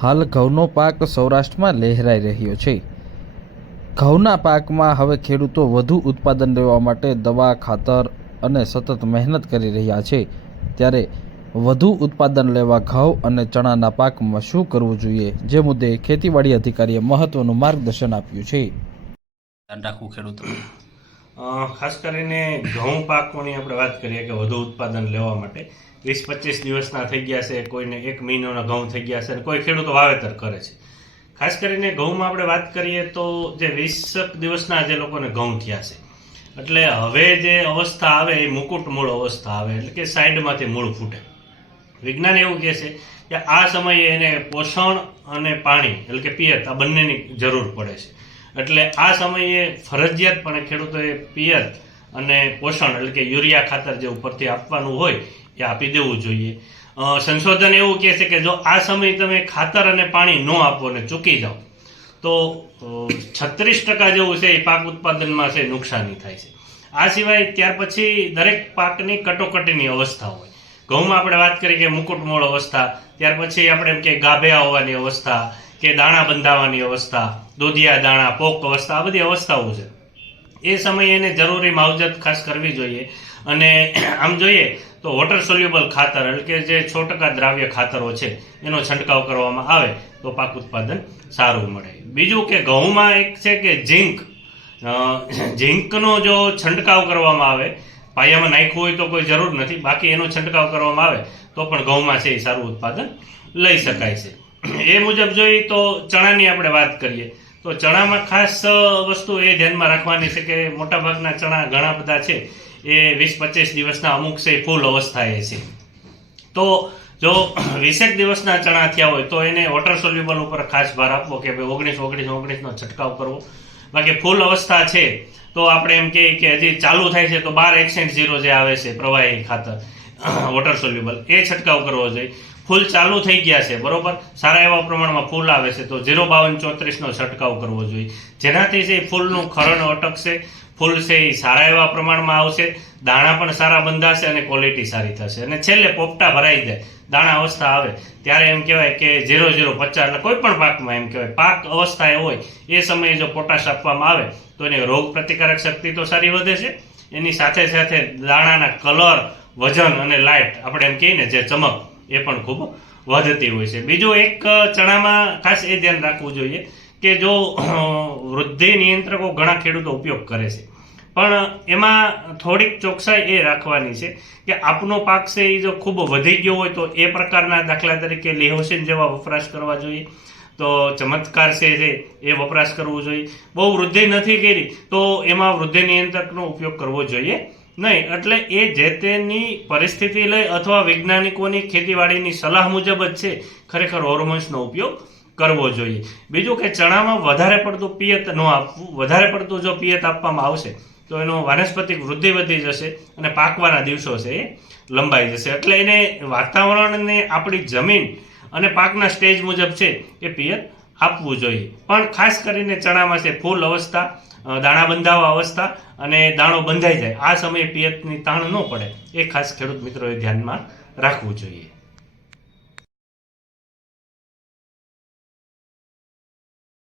હાલ ઘઉંનો પાક સૌરાષ્ટ્રમાં લહેરાઈ રહ્યો છે। ઘઉંના પાકમાં હવે ખેડૂતો વધુ ઉત્પાદન લેવા માટે દવા, ખાતર અને સતત મહેનત કરી રહ્યા છે। ત્યારે વધુ ઉત્પાદન લેવા ઘઉં અને ચણાના પાકમાં શું કરવું જોઈએ, જે મુદ્દે ખેતીવાડી અધિકારીએ મહત્વનું માર્ગદર્શન આપ્યું છે। ધ્યાન રાખવું ખેડૂતો ખાસ કરીને ઘઉં પાકોની આપણે વાત કરીએ કે વધુ ઉત્પાદન લેવા માટે 20-25 દિવસના થઈ ગયા છે, કોઈને 1 મહિનાના ઘઉં થઈ ગયા છે અને કોઈ ખેડૂતો વાવેતર કરે છે। ખાસ કરીને ઘઉંમાં આપણે વાત કરીએ તો જે 20 દિવસના જે લોકોને ઘઉં થયા છે, એટલે હવે જે અવસ્થા આવે એ મુકુટ મૂળ અવસ્થા આવે, એટલે કે સાઈડમાંથી મૂળ ફૂટે। વિજ્ઞાન એવું કહે છે કે આ સમયે એને પોષણ અને પાણી એટલે કે પિયત આ બંનેની જરૂર પડે છે। એટલે આ સમયે ફરજિયાતપણે ખેડૂતોએ પિયત અને પોષણ એટલે કે યુરિયા ખાતર જે ઉપરથી આપવાનું હોય એ આપી દેવું જોઈએ। સંશોધન એવું કહે છે કે જો આ સમયે તમે ખાતર અને પાણી ન આપો ને ચૂકી જાઓ તો 36% જેવું છે એ પાક ઉત્પાદનમાં છે નુકસાની થાય છે। આ સિવાય ત્યાર પછી દરેક પાકની કટોકટીની અવસ્થા હોય। ઘઉંમાં આપણે વાત કરીએ કે મુકુટમોળ અવસ્થા, ત્યાર પછી આપણે એમ કે ગાભિયા હોવાની અવસ્થા, કે દાણા બંધાવાની અવસ્થા, દોધિયા દાણા, પોક અવસ્થા, આ બધી અવસ્થાઓ છે। એ સમયે એને જરૂરી માવજત ખાસ કરવી જોઈએ। અને આમ જોઈએ તો વોટર સોલ્યુબલ ખાતર એટલે કે જે 6% દ્રાવ્ય ખાતરો છે એનો છંટકાવ કરવામાં આવે તો પાક ઉત્પાદન સારું મળે। બીજું કે ઘઉંમાં એક છે કે ઝીંકનો જો છંટકાવ કરવામાં આવે, પાયામાં નાખ્યું હોય તો કોઈ જરૂર નથી, બાકી એનો છંટકાવ કરવામાં આવે તો પણ ઘઉંમાં છે એ સારું ઉત્પાદન લઈ શકાય છે। એ મુજબ જોઈએ તો ચણાની આપણે વાત કરીએ તો ચણામાં ખાસ વસ્તુ એ ધ્યાનમાં રાખવાની છે કે મોટાભાગના ચણા ઘણા બધા છે એ 20-25 દિવસના અમુક છે ફૂલ અવસ્થાએ છે। તો જો 20 દિવસના ચણા થયા હોય તો એને વોટર સોલ્યુબલ ઉપર ખાસ ભાર આપવો કે ભાઈ 19-19-19 નો છંટકાવ કરવો। બાકી ફૂલ અવસ્થા છે તો આપણે એમ કહીએ કે હજી ચાલુ થાય છે તો 12-1.0 જે આવે છે પ્રવાહી ખાતર વોટર સોલ્યુબલ એ છંટકાવ કરવો જોઈએ। ફૂલ ચાલુ થઈ ગયા છે બરોબર, સારા એવા પ્રમાણમાં ફૂલ આવે છે તો 052-34 નો છંટકાવ કરવો જોઈએ, જેનાથી છે ફૂલનું ખરણ અટકશે, ફૂલ છે એ સારા એવા પ્રમાણમાં આવશે, દાણા પણ સારા બંધાશે અને ક્વોલિટી સારી થશે। અને છેલ્લે પોપટા ભરાઈ જાય, દાણા અવસ્થા આવે ત્યારે એમ કહેવાય કે 0-0-50 એટલે કોઈ પણ પાકમાં એમ કહેવાય પાક અવસ્થા એ હોય એ સમયે જો પોટાશ આપવામાં આવે તો એની રોગ પ્રતિકારક શક્તિ તો સારી વધે છે, એની સાથે સાથે દાણાના કલર, વજન અને લાઇટ આપણે એમ કહીએ ને જે ચમક એ પણ ખૂબ વધતી હોય છે। બીજું એક ચણામાં ખાસ એ ધ્યાન રાખવું જોઈએ કે જો વૃદ્ધિ નિયંત્રકો ઘણા ખેડૂતો ઉપયોગ કરે છે, પણ એમાં થોડીક ચોકસાઈ એ રાખવાની છે કે આપનો પાક છે એ જો ખૂબ વધી ગયો હોય તો એ પ્રકારના દાખલા તરીકે લિહોસિન જેવા વપરાશ કરવા જોઈએ, તો ચમત્કાર છે એ વપરાશ કરવો જોઈએ। બહુ વૃદ્ધિ નથી કરી તો એમાં વૃદ્ધિ નિયંત્રકનો ઉપયોગ કરવો જોઈએ નહીં। એટલે એ જે તેની પરિસ્થિતિ લઈ અથવા વૈજ્ઞાનિકોની ખેતીવાડીની સલાહ મુજબ જ છે ખરેખર હોર્મોન્સનો ઉપયોગ કરવો જોઈએ। બીજું કે ચણામાં વધારે પડતું પિયત ન આપવું, વધારે પડતું જો પિયત આપવામાં આવશે તો એનો વાનસ્પતિક વૃદ્ધિ વધી જશે અને પાકવાના દિવસો છે એ લંબાઈ જશે। એટલે એને વાતાવરણને આપણી જમીન અને પાકના સ્ટેજ મુજબ છે એ પિયત આપવું જોઈએ। પણ ખાસ કરીને ચણામાં છે ફૂલ અવસ્થા, દાણા બંધાવા અવસ્થા અને દાણો બંધાઈ જાય આ સમયે પિયતની તાણ ન પડે એ ખાસ ખેડૂત મિત્રોએ ધ્યાનમાં રાખવું જોઈએ।